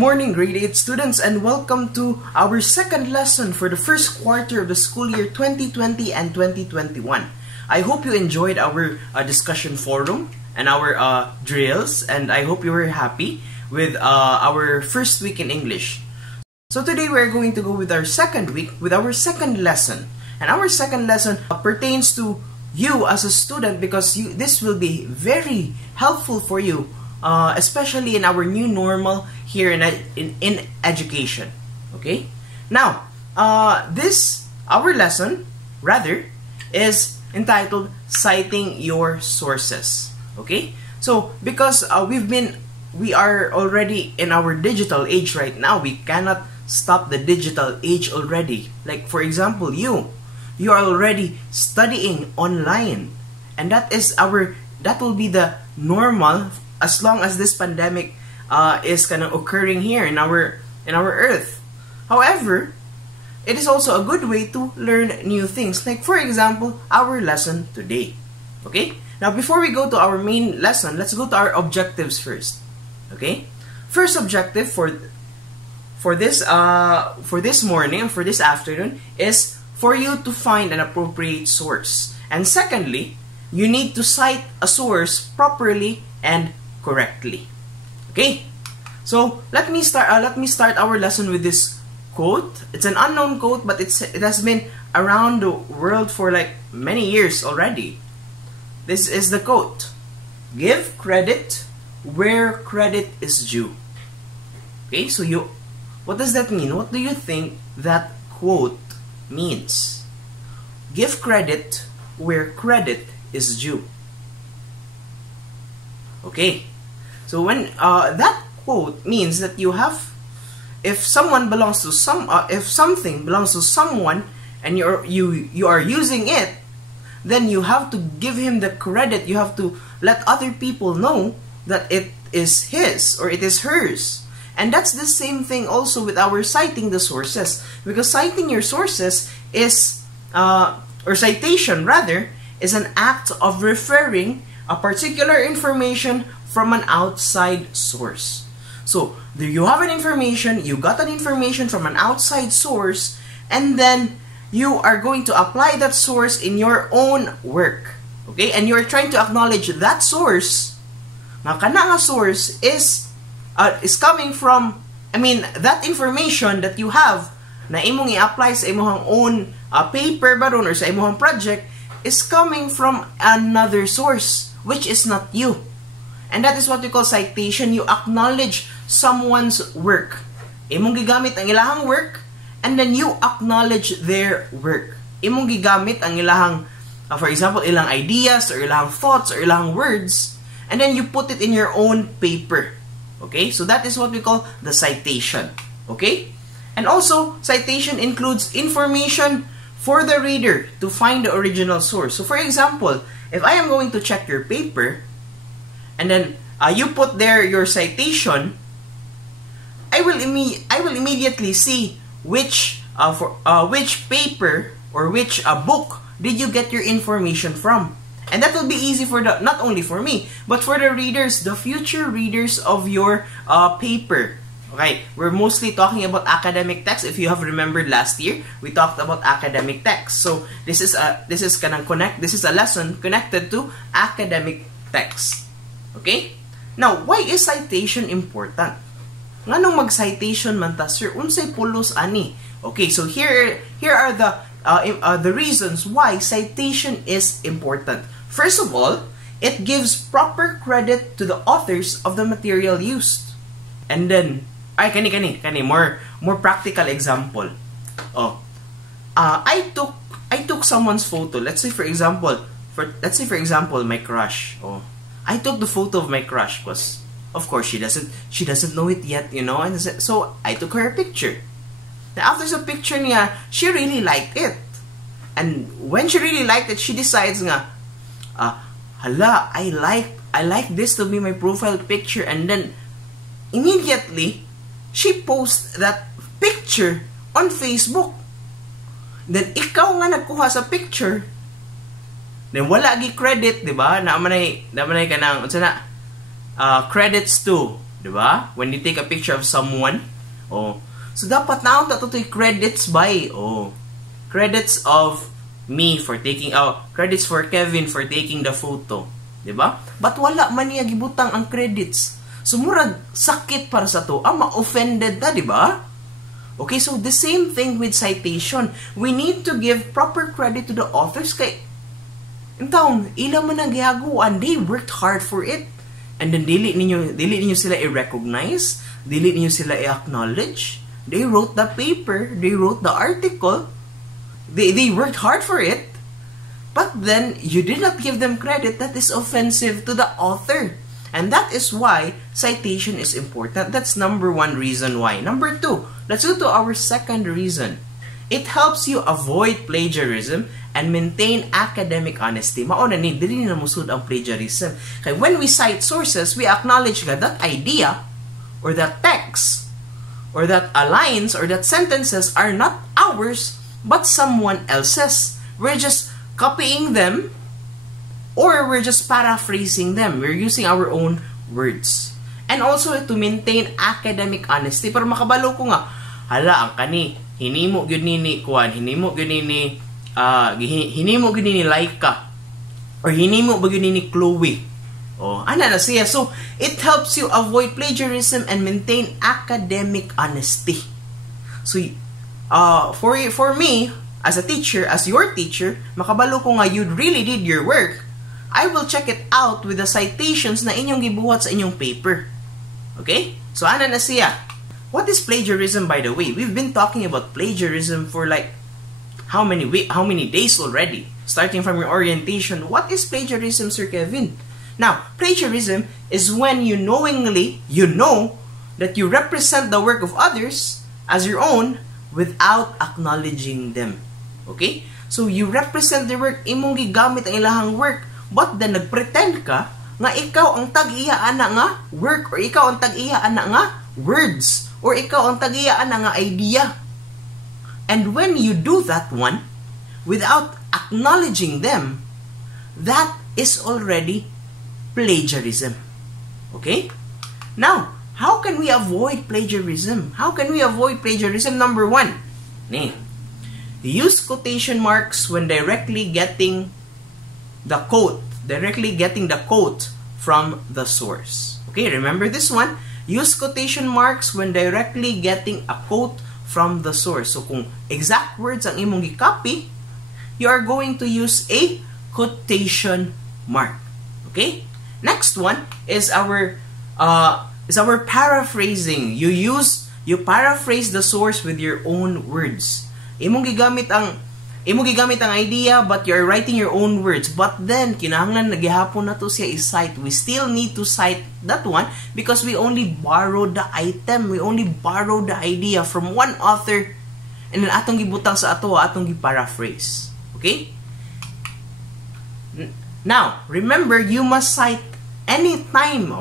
morning, grade 8 students, and welcome to our second lesson for the first quarter of the school year 2020 and 2021. I hope you enjoyed our discussion forum and our drills, and I hope you were happy with our first week in English. So today we're going to go with our second week, with our second lesson. And our second lesson pertains to you as a student because this will be very helpful for you, especially in our new normal here in education. Okay? Now, our lesson, rather, is entitled Citing Your Sources. Okay? So, because we are already in our digital age right now, we cannot stop the digital age already. Like, for example, you are already studying online, and that will be the normal as long as this pandemic is kind of occurring here in our earth. However, it is also a good way to learn new things, like for example our lesson today. Okay, now before we go to our main lesson, let's go to our objectives first. Okay, first objective for this morning, for this afternoon, is for you to find an appropriate source. And secondly, you need to cite a source properly and correctly. Okay, so let me start our lesson with this quote. It's an unknown quote, but it has been around the world for like many years already. This is the quote: "Give credit where credit is due." Okay, so what does that mean? What do you think that quote means? Give credit where credit is due. Okay, so when that quote means that if something belongs to someone and you are using it, then you have to give him the credit. You have to let other people know that it is his or it is hers. And that's the same thing also with our citing the sources, because citing your sources is or citation rather is an act of referring a particular information from an outside source. So you have an information, you got an information from an outside source, and then you are going to apply that source in your own work. Okay, and you are trying to acknowledge that source. Nga kana nga source is coming from, that information that you have na imong i-apply sa imong own paper baron or sa imong project is coming from another source, which is not you. And that is what we call citation. You acknowledge someone's work. Imong gigamit ang ilahang work, and then you acknowledge their work. Imong gigamit ang ilahang, for example, ilang ideas or ilang thoughts or ilang words, and then you put it in your own paper. Okay, so that is what we call the citation. Okay, and also citation includes information for the reader to find the original source. So for example, if I am going to check your paper, and then you put there your citation, I will immediately see which paper or which book did you get your information from. And that will be easy for not only for me, but for the readers, the future readers of your paper. Okay, we're mostly talking about academic text. If you have remembered last year, we talked about academic text. So this is a lesson connected to academic text. Okay? Now, why is citation important? Nganong mag-citation man ta, sir? Unsay pulos ani? Okay, so here are the reasons why citation is important. First of all, it gives proper credit to the authors of the material used. And then, more practical example. I took someone's photo. Let's say for example, my crush. I took the photo of my crush because of course she doesn't know it yet, and so I took her a picture. Now after the picture niya, she really liked it. And when she really liked it, she decides nga, hala, I like this to be my profile picture, and then immediately she posts that picture on Facebook. Then ikaw nga nagkuha sa picture, then wala gi credit, di ba? Namanay ka nang credits to Diba? When you take a picture of someone, oh, so dapat naon ta to credits by, oh, credits of me for taking, credits for Kevin for taking the photo. Diba? But wala man niya gibutang ang credits. So murag sakit para sa to, ma-offended ta, diba? Okay, so the same thing with citation. We need to give proper credit to the authors kay intawon, ila man ang gihaguan, they worked hard for it. And then dili ninyo sila i-recognize, dili ninyo sila i-acknowledge. They wrote the paper, they wrote the article, they worked hard for it, but then you did not give them credit. That is offensive to the author. And that is why citation is important. That's number one reason why. Number two, let's go to our second reason. It helps you avoid plagiarism and maintain academic honesty. Mauna ni, dili na musud ang plagiarism. Kaya when we cite sources, we acknowledge that idea, or that text, or that lines, or that sentences are not ours, but someone else's. We're just copying them, or we're just paraphrasing them. We're using our own words. And also to maintain academic honesty. Pero makabalo ko nga, hala, ang kani, hinimo gyud ni kuan, hinimo gyud ni Laika, or hinimo ba gyud ni Chloe. Oh, ana na siya. So it helps you avoid plagiarism and maintain academic honesty. So for me as a teacher, as your teacher, makabalo ko nga you really did your work. I will check it out with the citations na inyong gibuhat sa inyong paper. Okay? So ana na siya. What is plagiarism, by the way? We've been talking about plagiarism for like how many days already? Starting from your orientation. What is plagiarism, Sir Kevin? Now, plagiarism is when you know that you represent the work of others as your own without acknowledging them. Okay? So you represent the work, imong gigamit ang ilahang work, but then nagpretend ka nga ikaw ang tag-iya ana nga work, or ikaw ang tag-iya ana nga words, or ikaw ang tag-iya ana nga idea. And when you do that one without acknowledging them, that is already plagiarism. Okay? Now, how can we avoid plagiarism? How can we avoid plagiarism? Number one, use quotation marks when directly getting the quote from the source. Okay, remember this one. Use quotation marks when directly getting a quote from the source. So kung exact words ang imong gi-copy, you are going to use a quotation mark. Okay? Next one is our paraphrasing. You paraphrase the source with your own words. Imong gigamit ang idea, but you're writing your own words. But then, kinahanglan nagihapon na to siya i-cite. We still need to cite that one because we only borrowed the item. We only borrowed the idea from one author, and then atong gibutang sa atong gi-paraphrase. Okay? Now, remember, you must cite anytime.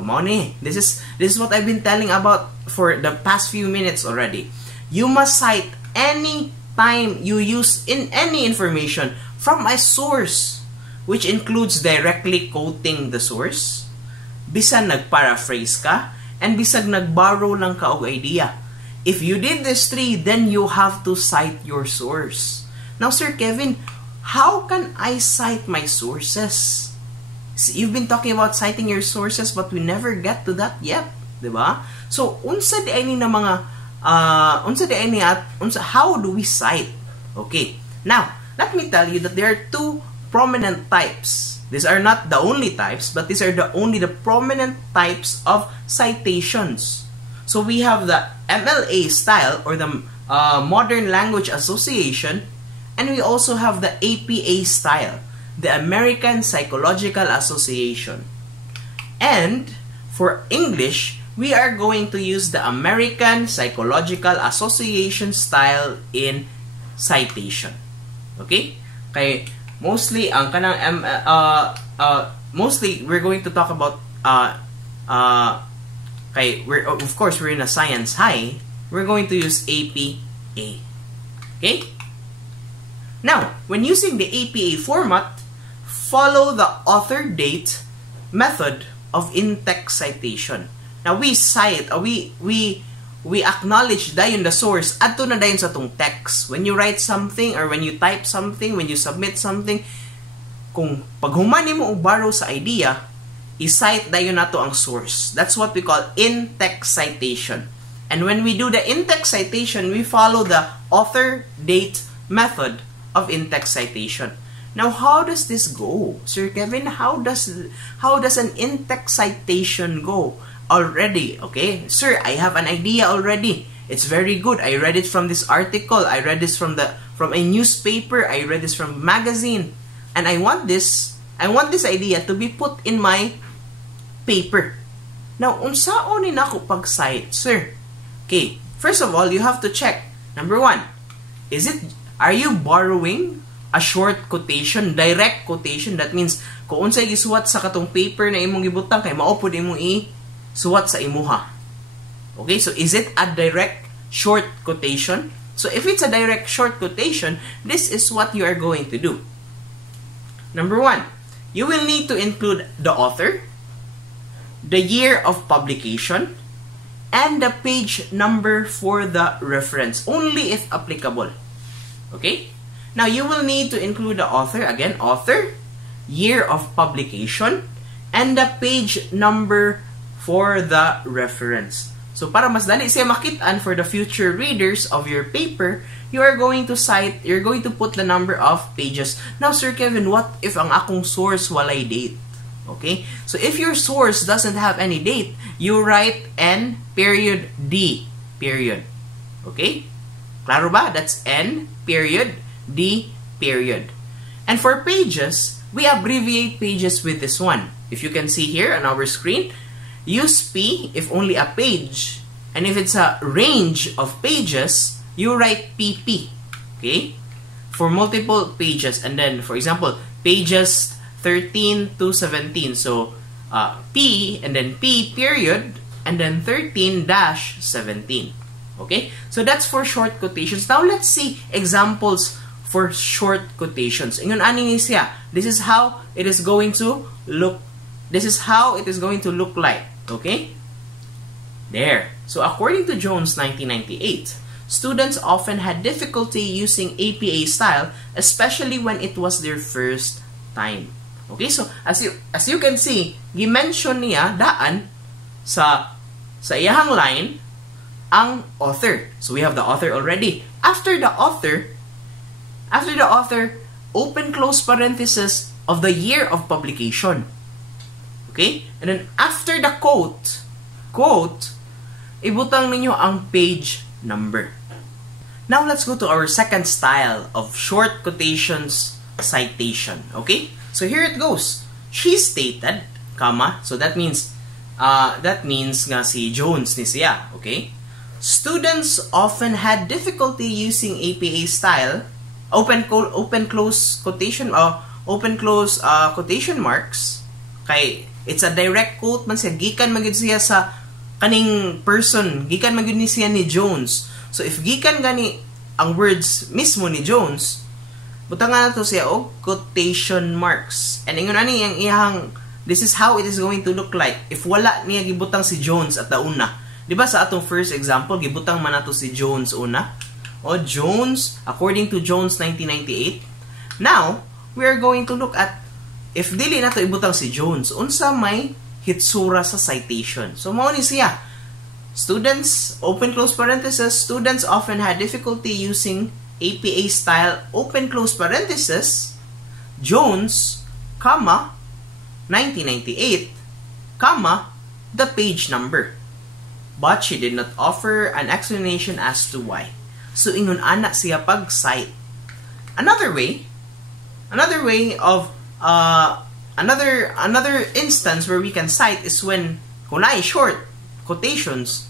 This is what I've been telling about for the past few minutes already. You must cite any time you use in any information from a source, which includes directly quoting the source, bisan nagparaphrase ka, and bisag nagborrow lang ka og idea. If you did this three, then you have to cite your source. Now, Sir Kevin, how can I cite my sources? You've been talking about citing your sources, but we never get to that yet, diba? So, unsa di ay ni na mga how do we cite? Okay, now let me tell you that there are two prominent types. These are not the only types, but these are only the prominent types of citations. So we have the MLA style, or the Modern Language Association, and we also have the APA style, the American Psychological Association. And for English, we are going to use the American Psychological Association style in citation. Okay? Kay mostly ang kanang mostly we're going to talk about of course we're in a science high, we're going to use APA. Okay? Now, when using the APA format, follow the author date method of in-text citation. Now we cite, we acknowledge dayon the source adto na dayon sa tong text. When you write something or when you type something, when you submit something, kung paghuman nimo og borrow sa idea, i-cite dayon nato ang source. That's what we call in-text citation. And when we do the in-text citation, we follow the author date method of in-text citation. Now, how does this go, Sir Kevin? How does an in-text citation go? Already, okay, sir, I have an idea already. It's very good. I read it from this article. I read this from a newspaper. I read this from a magazine, and I want this idea to be put in my paper. Now, unsaon ni nako pag-cite, sir? Okay, first of all, you have to check. Number one, are you borrowing a short quotation, direct quotation? That means kung unsay gisuwat sa katong paper na imong gibutang kay mao pud imong suwat sa imuha. Okay, so is it a direct short quotation? So if it's a direct short quotation, this is what you are going to do. Number one, you will need to include the author, the year of publication, and the page number for the reference, only if applicable. Okay? Now you will need to include the author, again, author, year of publication, and the page number for the reference. So para mas dali siya makitaan for the future readers of your paper, you're going to put the number of pages. Now, Sir Kevin, what if ang akong source walay date? Okay? So if your source doesn't have any date, you write N period D period. Okay? Klaro ba? That's N period D period. And for pages, we abbreviate pages with this one. If you can see here on our screen, use P if only a page, and if it's a range of pages, you write PP, okay, for multiple pages. And then, for example, pages 13 to 17, so P and then P period and then 13-17, okay. So that's for short quotations. Now let's see examples for short quotations. Ingon ani ni siya, this is how it is going to look. This is how it is going to look like. Okay? There. So according to Jones 1998, students often had difficulty using APA style, especially when it was their first time. Okay? So as you can see, gi-mention niya daan sa iyahang line ang author. So we have the author already. After the author, open close parenthesis of the year of publication. Okay? And then after the quote, ibutang ninyo ang page number. Now let's go to our second style of short quotations citation. Okay? So here it goes. She stated, comma, so that means nga si Jones ni siya, okay? Students often had difficulty using APA style, open close quotation marks, kay it's a direct quote man siya, gikan man gyud siya sa kaning person, gikan man gyud ni siya ni Jones. So if gikan gani ang words mismo ni Jones, butangan nato siya og quotation marks. And ingon ani ang iyang, this is how it is going to look like if wala niya gibutang si Jones at una. Di ba sa atong first example, gibutang man nato si Jones una. O Jones, according to Jones 1998. Now, we are going to look at if dili na to ibutang si Jones, unsa may hitsura sa citation. So, mao ni siya. Students, open close parenthesis, students often had difficulty using APA style, open close parenthesis, Jones, comma, 1998, comma, the page number. But she did not offer an explanation as to why. So, ingon ana siya pag-cite. Another instance where we can cite is when kunay short quotations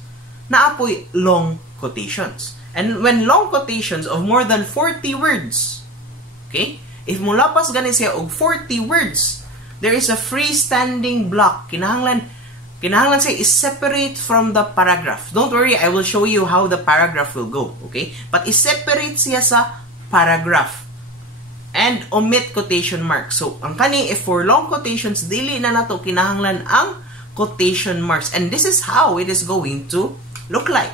naapoy long quotations. And when long quotations of more than 40 words, okay, if mulapas gani siya og 40 words, there is a freestanding block. Kinahanglan siya is separate from the paragraph. Don't worry, I will show you how the paragraph will go, okay? But is-separate siya sa paragraph. And omit quotation marks. So, ang kani, if for long quotations, dili na nato kinahanglan ang quotation marks. And this is how it is going to look like.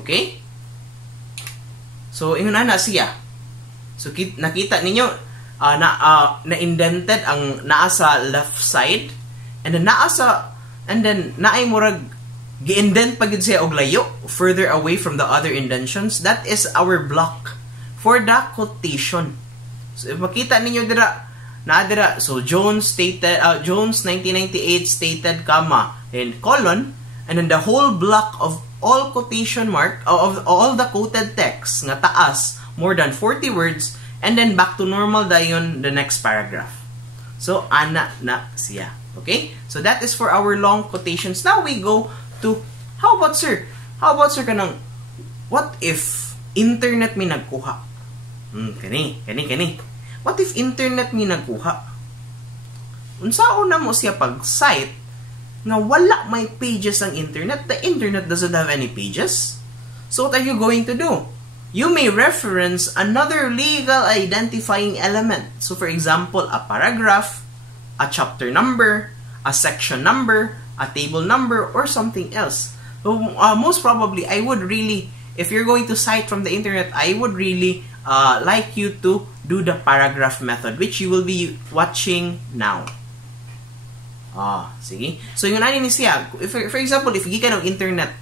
Okay? So, ingon na siya. So, nakita ninyo, na-indented ang naa sa left side, and then naay murag gi-indent pagid siya og layo, further away from the other indentions. That is our block for the quotation. So, if makita ninyo dira, so Jones 1998 stated, comma, and colon, and then the whole block of all quotation mark, of all the quoted text nga taas, more than 40 words, and then back to normal dayon the next paragraph. So, ana na siya. Okay? So, that is for our long quotations. Now, we go to, how about sir, kanang, what if internet mi nagkuha? Kani. What if internet mi nagkuha? Unsaon na mo siya pag-cite na wala may pages ang internet? The internet doesn't have any pages. So, what are you going to do? You may reference another legal identifying element. So, for example, a paragraph, a chapter number, a section number, a table number, or something else. So, most probably, I would really, if you're going to cite from the internet, I would really like you to do the paragraph method, which you will be watching now. Sige. So, yung ani ni siya, for example, if gikan ng internet,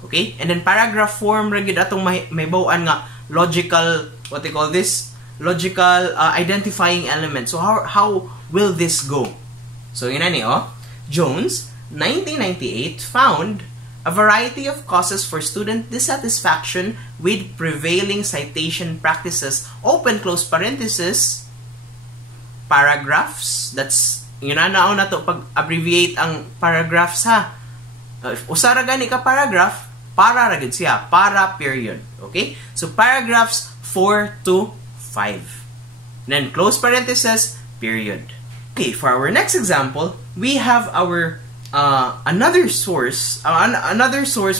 okay? And then paragraph form ra gyud atong may bawaan nga logical, what they call this? Logical identifying element. So how will this go? So yun na ni Jones 1998 found a variety of causes for student dissatisfaction with prevailing citation practices, open close parenthesis, paragraphs. That's yun na to pag abbreviate ang paragraphs ha. Usara gani ka paragraph, para ra gid siya, para period. Okay? So paragraphs 4 to 5. Then close parenthesis, period. Okay, for our next example, we have our another source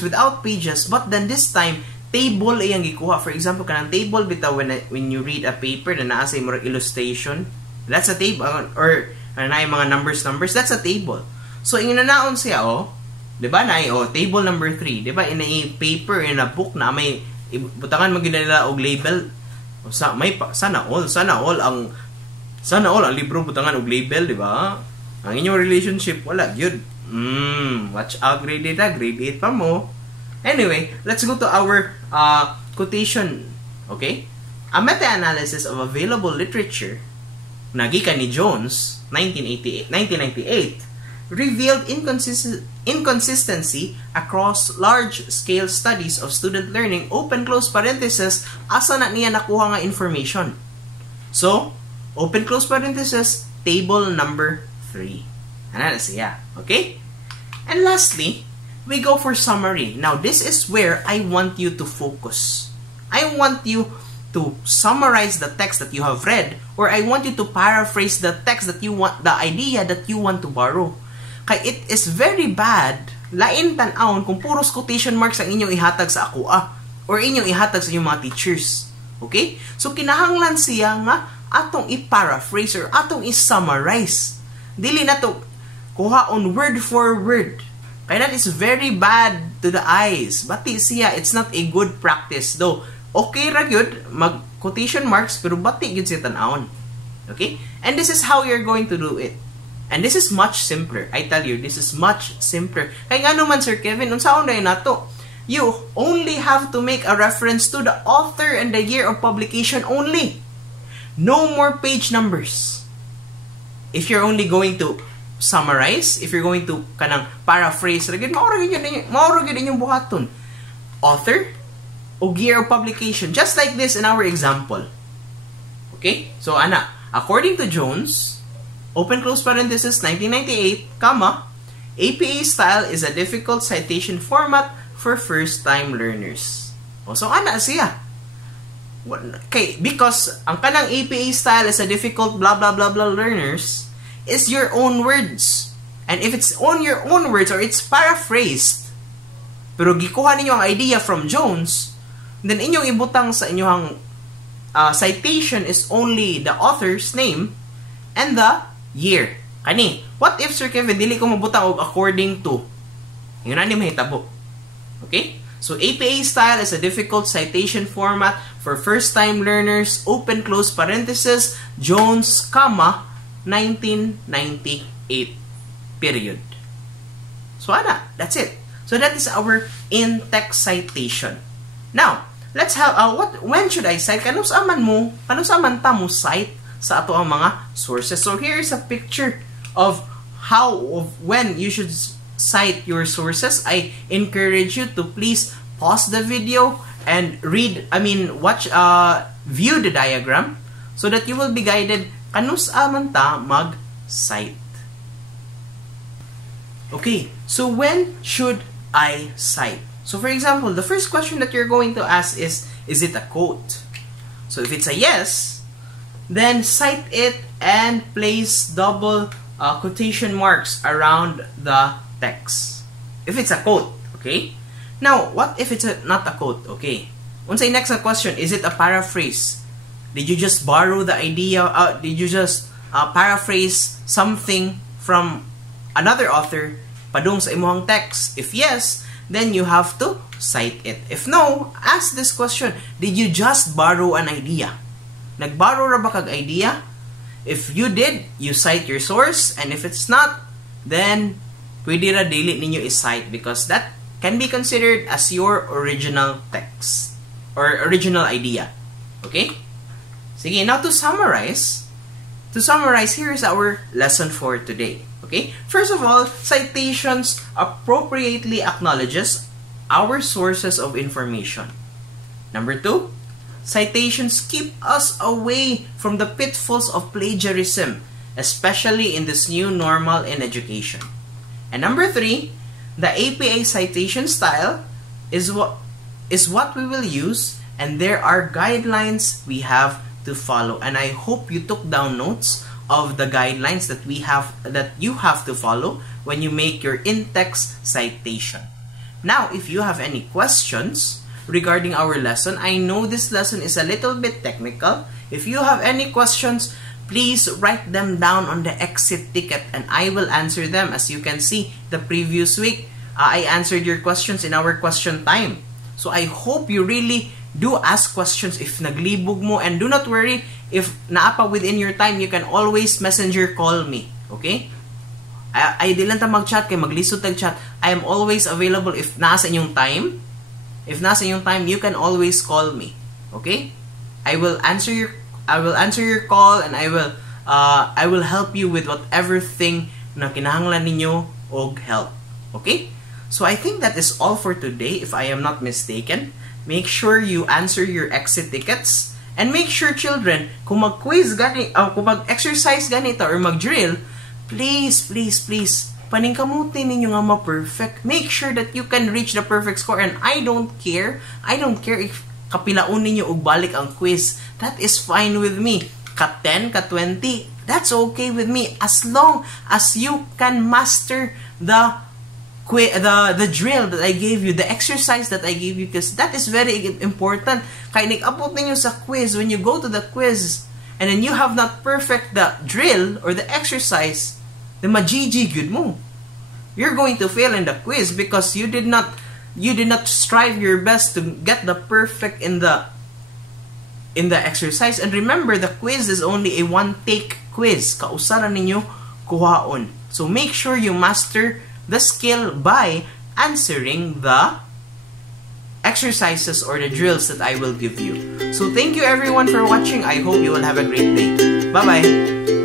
without pages, but then this time table ay ang gikuha. For example, kanang table bitaw when you read a paper na naa sa imong illustration, that's a table, or na yung mga numbers, that's a table. So inanaon siya diba na table number 3, diba in a paper, in a book na may butangan mo ginala og label, sana all ang libro butangan og label, diba? Ang inyong relationship wala gyud. Watch out, grade 8 pa mo. Anyway, let's go to our quotation. Okay? A meta-analysis of available literature nagikan ni Jones 1998 revealed inconsistency across large-scale studies of student learning, open close parenthesis, asa na niya nakuha nga information. So, open close parenthesis, table number 3. Ano na siya? Okay? And lastly, we go for summary. Now, this is where I want you to focus. I want you to summarize the text that you have read, or I want you to paraphrase the text that you want, the idea that you want to borrow. Kaya it is very bad, lain tan-aon kung puros quotation marks ang inyong ihatag sa akua, or inyong ihatag sa inyong mga teachers. Okay? So, kinahanglan siya nga atong i-paraphrase or atong i-summarize. Dili na to kuha on word for word. Kaya that is very bad to the eyes. Bati siya, it's not a good practice. Though, okay ra gyud mag quotation marks, pero bati gyud siya tan-aon. Okay? And this is how you're going to do it. And this is much simpler. I tell you, this is much simpler. Kaya nga naman, Sir Kevin, unsaon na yun nato? You only have to make a reference to the author and the year of publication only. No more page numbers. If you're only going to summarize, if you're going to kanang paraphrase, mauro gyud inyong buhaton. Author o year of publication. Just like this in our example. Okay? So, according to Jones, open close parenthesis, 1998, comma, APA style is a difficult citation format for first-time learners. So, siya. Okay, because ang kanang APA style is a difficult blah blah blah blah learners is your own words. And if it's on your own words or it's paraphrased, pero gikuha ninyo ang idea from Jones, then inyong ibutang sa inyong citation is only the author's name and the year. Kani, what if Sir Kevin dili ko mabutang og according to? Yun na ni mahitabo. Okay? So APA style is a difficult citation format for first-time learners, open close parenthesis, Jones, comma, 1998, period. So ana, that's it. So that is our in-text citation. Now, let's have when should I cite? Kanus aman ta mo cite sa ato ang mga sources. So here is a picture of when you should cite your sources. I encourage you to please pause the video and view the diagram so that you will be guided kanus aman ta mag-cite. Okay, so when should I cite? So for example, the first question that you're going to ask is it a quote? So if it's a yes, then cite it and place double quotation marks around the text. If it's a quote, okay? Now, what if it's not a quote, okay? Unsay next na question, is it a paraphrase? Did you just borrow the idea, did you just paraphrase something from another author padung sa imong text? If yes, then you have to cite it. If no, ask this question, did you just borrow an idea? Nagborrow ra ba kag idea? If you did, you cite your source, and if it's not, then pwede ra dili ninyo i-cite because that can be considered as your original text or original idea. Okay? Sige, now to summarize, here is our lesson for today. Okay? First of all, citations appropriately acknowledges our sources of information. Number 2, citations keep us away from the pitfalls of plagiarism, especially in this new normal in education. And number 3, the APA citation style is what we will use, and there are guidelines we have to follow. And I hope you took down notes of the guidelines that you have to follow when you make your in-text citation. Now, if you have any questions regarding our lesson, I know this lesson is a little bit technical. If you have any questions, please write them down on the exit ticket and I will answer them. As you can see, the previous week, I answered your questions in our question time. So I hope you really do ask questions if naglibog mo, and do not worry if naapa within your time, you can always messenger call me. Okay? I di lang ta mag-chat kay maglisod tag chat. I am always available if nasa inyong time. If nasa inyong time, you can always call me. Okay? I will answer your call, and I will help you with whatever thing na kinahanglan ninyo og help. Okay? So I think that is all for today, if I am not mistaken. Make sure you answer your exit tickets, and make sure, children, kung mag-quiz gani, kung mag-exercise ganito or mag-drill, please paningkamutin ninyo nga ma-perfect. Make sure that you can reach the perfect score, and I don't care if kapilaon ninyo og balik ang quiz. That is fine with me. Ka 10, ka 20, that's okay with me, as long as you can master the drill that I gave you, the exercise that I gave you, because that is very important. Kaya nag-abot ninyo sa quiz, when you go to the quiz, and then you have not perfect the drill or the exercise, the ma-GG good mo. You're going to fail in the quiz because you did not strive your best to get the perfect in the exercise. And remember, the quiz is only a one-take quiz. Kausaran ninyo kuhaon. So make sure you master the skill by answering the exercises or the drills that I will give you. So thank you everyone for watching. I hope you will have a great day. Bye-bye.